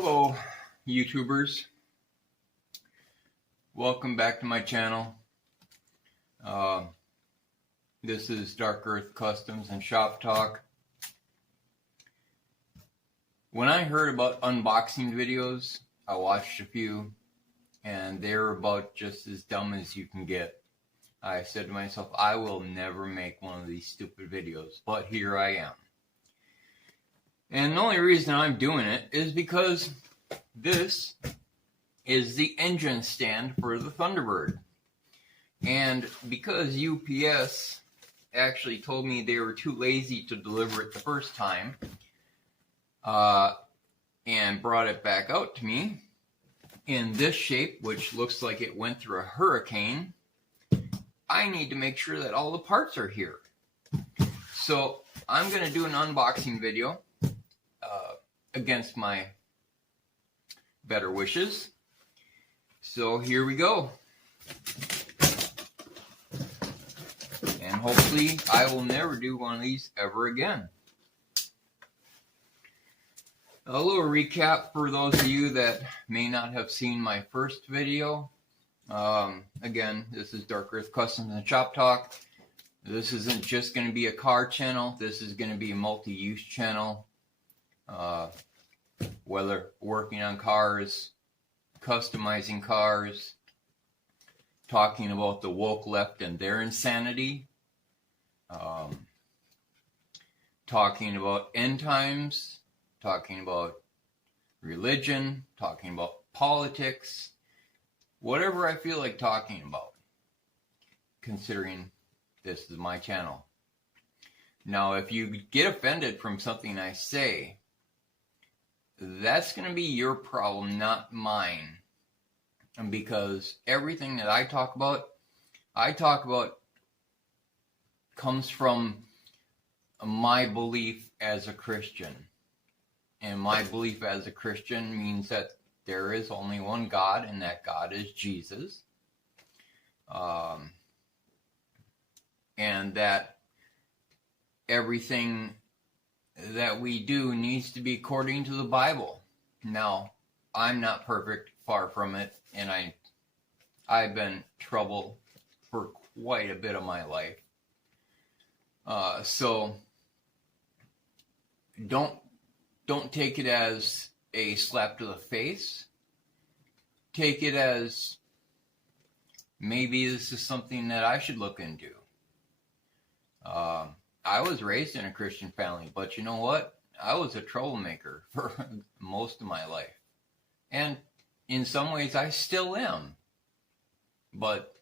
Hello, YouTubers. Welcome back to my channel. This is Dark Earth Customs and Shop Talk. When I heard about unboxing videos, I watched a few, and they were about just as dumb as you can get. I said to myself, I will never make one of these stupid videos, but here I am. And the only reason I'm doing it is because this is the engine stand for the Thunderbird. And because UPS actually told me they were too lazy to deliver it the first time, and brought it back out to me in this shape, which looks like it went through a hurricane, I need to make sure that all the parts are here. So I'm going to do an unboxing video against my better wishes. So here we go. And hopefully I will never do one of these ever again. A little recap for those of you that may not have seen my first video. Again, this is Dark Earth Customs and Shop Talk. This isn't just going to be a car channel. This is going to be a multi-use channel. Whether working on cars, customizing cars, talking about the woke left and their insanity, talking about end times, talking about religion, talking about politics, whatever I feel like talking about, considering this is my channel. Now, if you get offended from something I say, that's going to be your problem, not mine. And because everything that I talk about comes from my belief as a Christian. And my belief as a Christian means that there is only one God, and that God is Jesus. And that everything that we do needs to be according to the Bible. Now, I'm not perfect, far from it, and I've been trouble for quite a bit of my life. So don't take it as a slap to the face. Take it as maybe this is something that I should look into. I was raised in a Christian family, but you know what? I was a troublemaker for most of my life. And in some ways I still am. But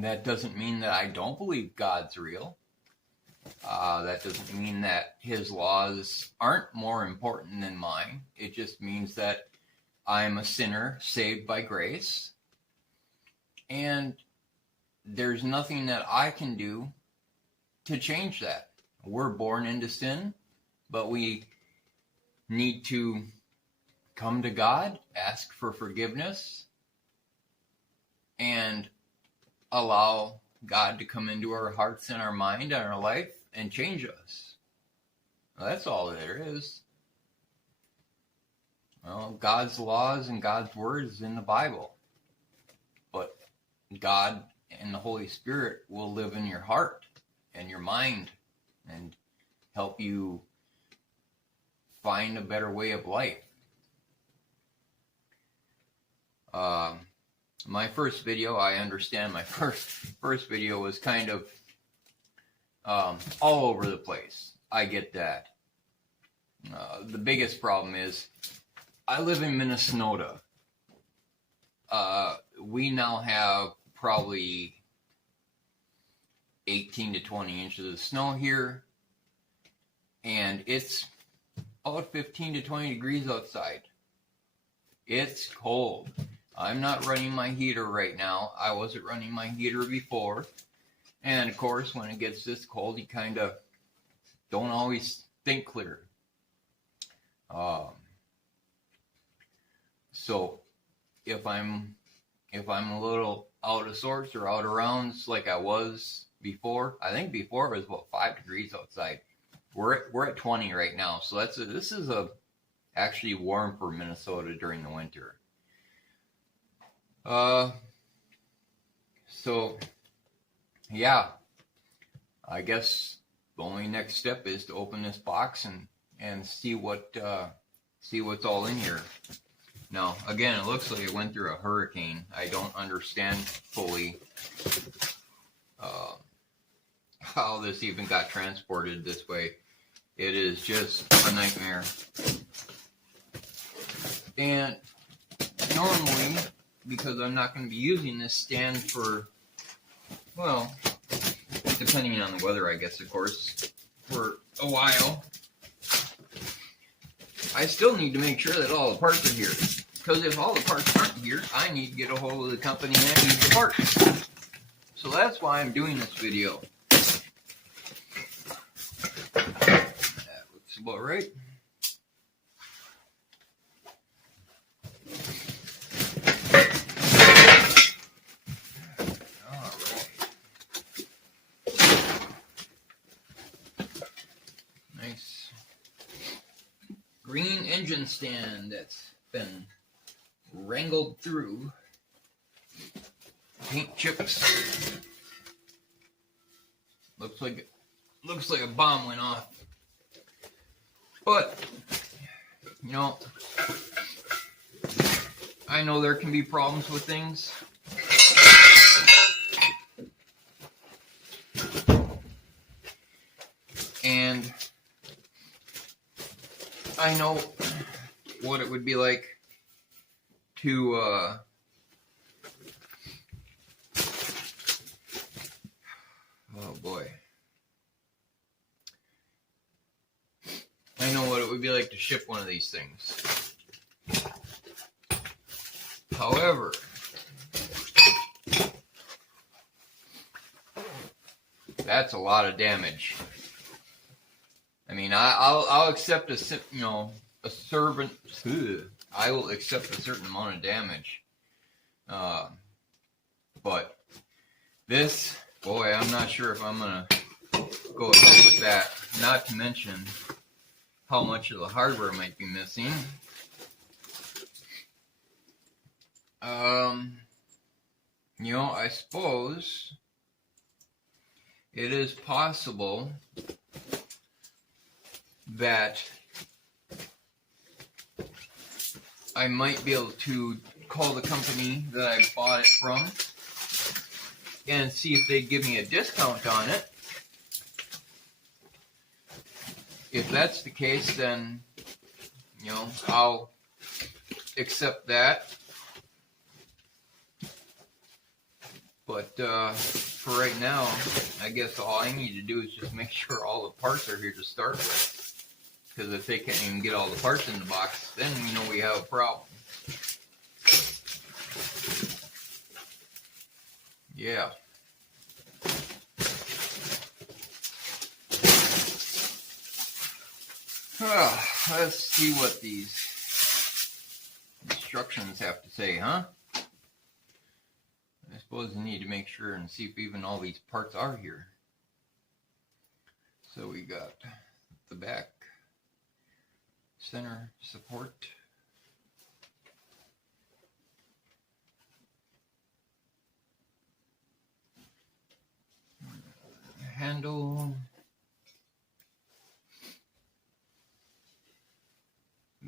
that doesn't mean that I don't believe God's real. That doesn't mean that his laws aren't more important than mine. It just means that I'm a sinner saved by grace. And there's nothing that I can do to change that. We're born into sin, but we need to come to God, ask for forgiveness, and allow God to come into our hearts and our mind and our life and change us. Well, that's all there is. Well, God's laws and God's word is in the Bible. But God and the Holy Spirit will live in your heart and your mind and help you find a better way of life. My first video, I understand my first video was kind of all over the place. I get that. The biggest problem is I live in Minnesota. We now have probably 18 to 20 inches of snow here, and it's about 15 to 20 degrees outside. It's cold. I'm not running my heater right now. I wasn't running my heater before. And of course, when it gets this cold, you kind of don't always think clear. So if I'm a little out of sorts or out of rounds like I was before, I think before it was about 5 degrees outside. We're at 20 right now. So this is a actually warm for Minnesota during the winter. So yeah, I guess the only next step is to open this box and see what's all in here. Now, again, it looks like it went through a hurricane. I don't understand fully how this even got transported this way. It is just a nightmare. And normally, because I'm not going to be using this stand for, well, depending on the weather, I guess, of course, for a while, I still need to make sure that all the parts are here. Because if all the parts aren't here, I need to get a hold of the company that needs the parts. So that's why I'm doing this video. That looks about right. Alright. Nice green engine stand that's been wrangled through paint chips. Looks like a bomb went off. But you know, I know there can be problems with things. And I know what it would be like to oh boy. I know what it would be like to ship one of these things. However, that's a lot of damage. I mean, I'll accept a servant. I will accept a certain amount of damage. But this, boy, I'm not sure if I'm gonna go ahead with that. Not to mention how much of the hardware might be missing. You know, I suppose it is possible that I might be able to call the company that I bought it from and see if they give me a discount on it. If that's the case, then, you know, I'll accept that. But for right now, I guess all I need to do is just make sure all the parts are here to start with. Because if they can't even get all the parts in the box, then we know we have a problem. Yeah. Let's see what these instructions have to say, huh? I suppose you need to make sure and see if even all these parts are here. So we got the back center support, handle,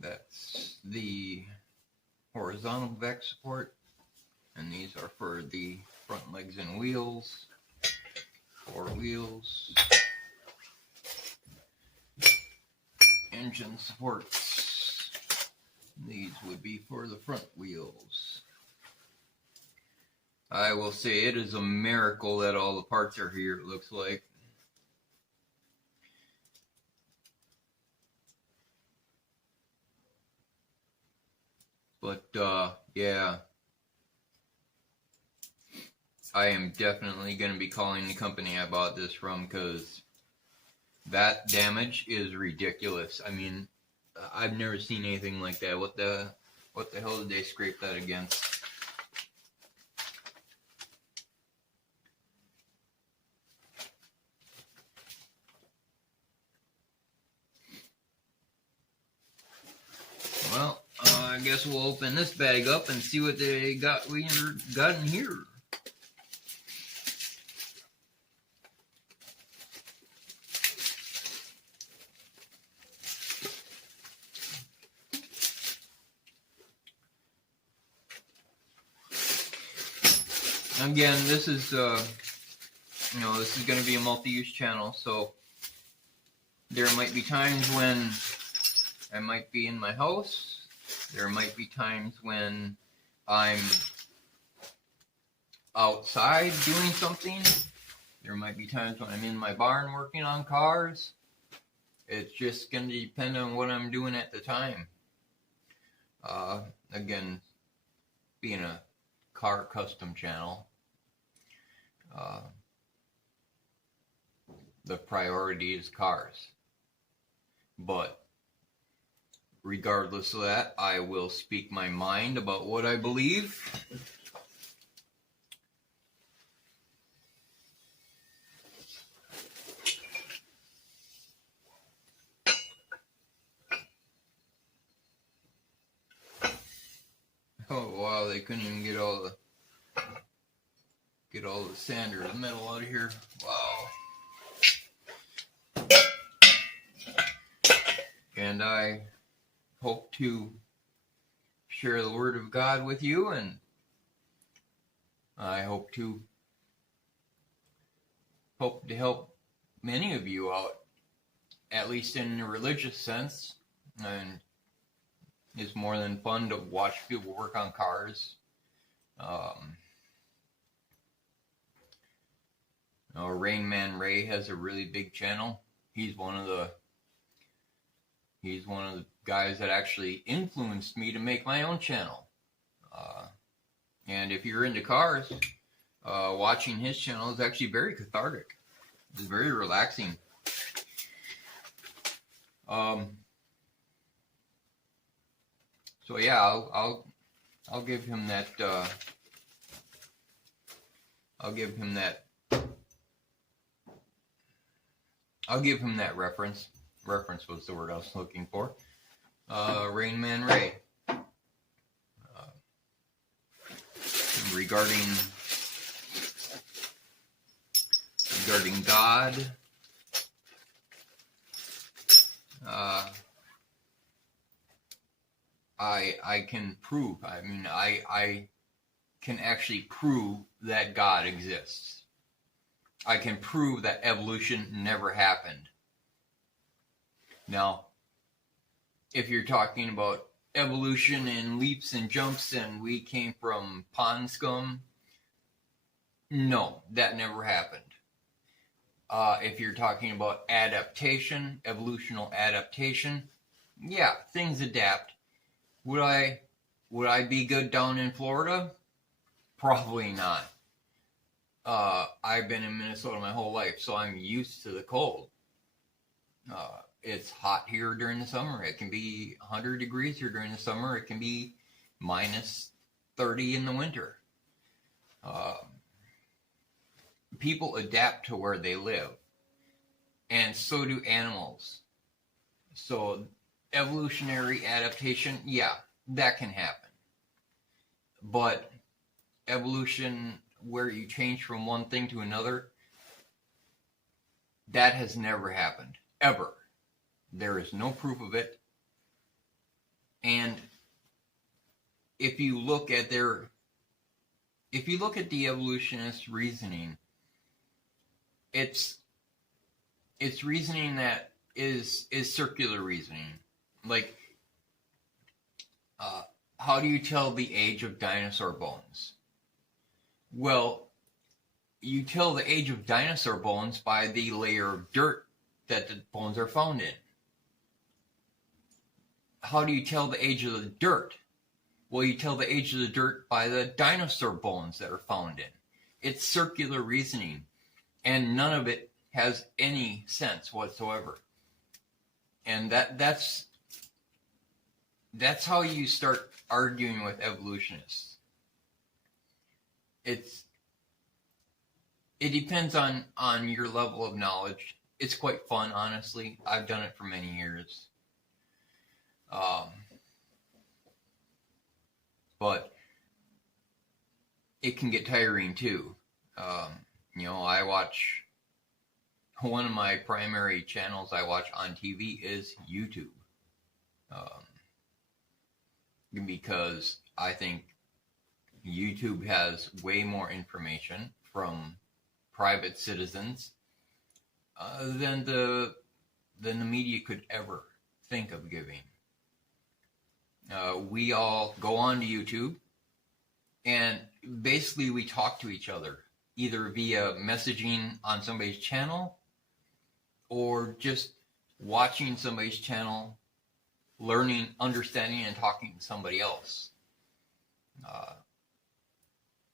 that's the horizontal back support, and these are for the front legs and wheels, 4 wheels. Engine supports. These would be for the front wheels. I will say it is a miracle that all the parts are here, it looks like. But, yeah. I am definitely going to be calling the company I bought this from, because that damage is ridiculous. I mean, I've never seen anything like that. What the hell did they scrape that against? guess we'll open this bag up and see what we got in here. Again, this is this is going to be a multi-use channel, so there might be times when I might be in my house. There might be times when I'm outside doing something. There might be times when I'm in my barn working on cars. It's just going to depend on what I'm doing at the time. Again, being a car custom channel, the priority is cars. But regardless of that, I will speak my mind about what I believe. Oh wow, they couldn't even get all the sand or the metal out of here. Wow. And I hope to share the Word of God with you, and I hope to help many of you out, at least in a religious sense. And it's more than fun to watch people work on cars. Rain Man Ray has a really big channel. He's one of the guys that actually influenced me to make my own channel. And if you're into cars, watching his channel is actually very cathartic. It's very relaxing. So yeah, I'll give him that. I'll give him that reference. Reference was the word I was looking for. Rain Man Ray. Regarding God, I can prove. I mean, I can actually prove that God exists. I can prove that evolution never happened. Now, if you're talking about evolution and leaps and jumps and we came from pond scum, no, that never happened. If you're talking about adaptation, evolutional adaptation, yeah, things adapt. Would I be good down in Florida? Probably not. I've been in Minnesota my whole life, so I'm used to the cold. It's hot here during the summer. It can be 100 degrees here during the summer. It can be minus 30 in the winter. People adapt to where they live, and so do animals. So evolutionary adaptation, yeah, that can happen. But evolution where you change from one thing to another, that has never happened, ever. There is no proof of it. And if you look at the evolutionist reasoning, it's reasoning that is circular reasoning. Like, how do you tell the age of dinosaur bones? Well, you tell the age of dinosaur bones by the layer of dirt that the bones are found in. How do you tell the age of the dirt? Well, you tell the age of the dirt by the dinosaur bones that are found in. It's circular reasoning, and none of it has any sense whatsoever. And that's how you start arguing with evolutionists. It depends on your level of knowledge. It's quite fun, honestly. I've done it for many years. but it can get tiring too. I watch, one of my primary channels I watch on TV is YouTube. Because I think YouTube has way more information from private citizens than the media could ever think of giving. We all go on to YouTube, and basically we talk to each other, either via messaging on somebody's channel or just watching somebody's channel, learning, understanding, and talking to somebody else.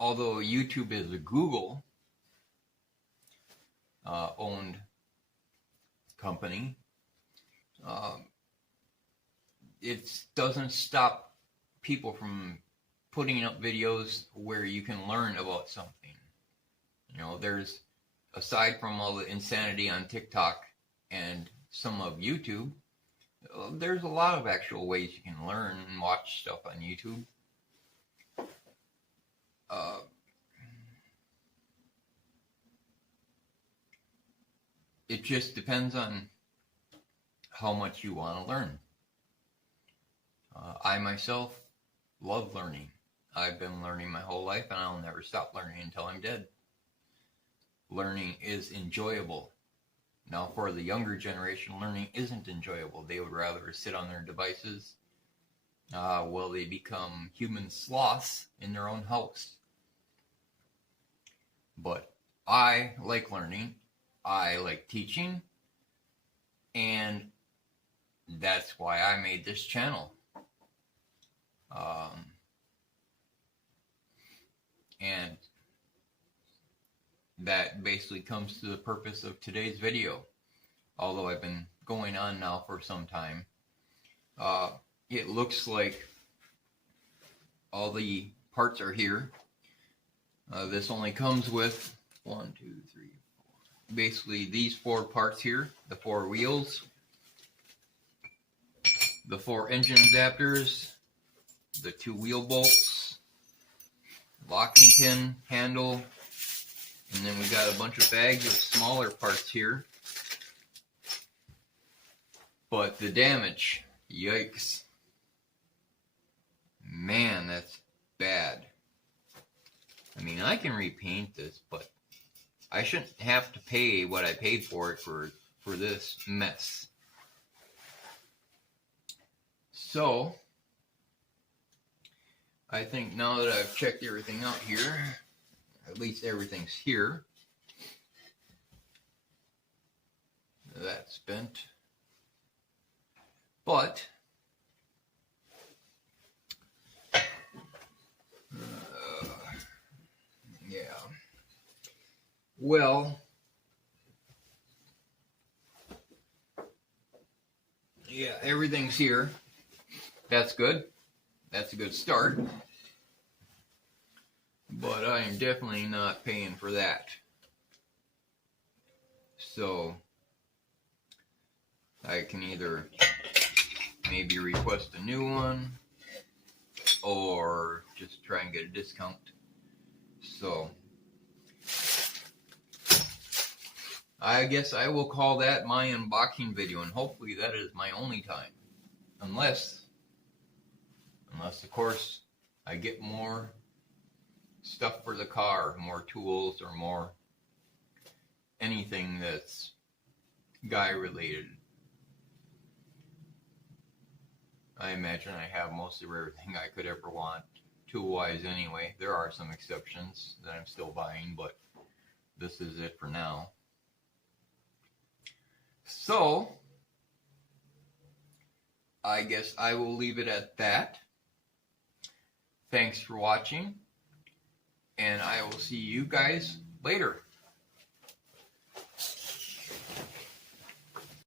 Although YouTube is a Google owned company, it doesn't stop people from putting up videos where you can learn about something. There's, aside from all the insanity on TikTok and some of YouTube, there's a lot of actual ways you can learn and watch stuff on YouTube. It just depends on how much you want to learn. I myself love learning. I've been learning my whole life, and I'll never stop learning until I'm dead. Learning is enjoyable. Now, for the younger generation, learning isn't enjoyable. They would rather sit on their devices while they become human sloths in their own house. But I like learning. I like teaching. And that's why I made this channel. And that basically comes to the purpose of today's video. Although I've been going on now for some time, it looks like all the parts are here. This only comes with 1, 2, 3, 4. Basically these 4 parts here, the 4 wheels, the 4 engine adapters, the 2 wheel bolts, locking pin, handle, and then we got a bunch of bags of smaller parts here. But the damage, yikes. Man, that's bad. I mean, I can repaint this, but I shouldn't have to pay what I paid for it for this mess. So, I think now that I've checked everything out here, at least everything's here. That's bent. But yeah. Well, yeah, everything's here. That's good. That's a good start. But I am definitely not paying for that. So I can either maybe request a new one or just try and get a discount. So I guess I will call that my unboxing video, and hopefully that is my only time. Unless of course I get more stuff for the car, more tools, or more anything that's guy related. I imagine I have most of everything I could ever want, tool-wise anyway. There are some exceptions that I'm still buying, but this is it for now. So, I guess I will leave it at that. Thanks for watching, and I will see you guys later.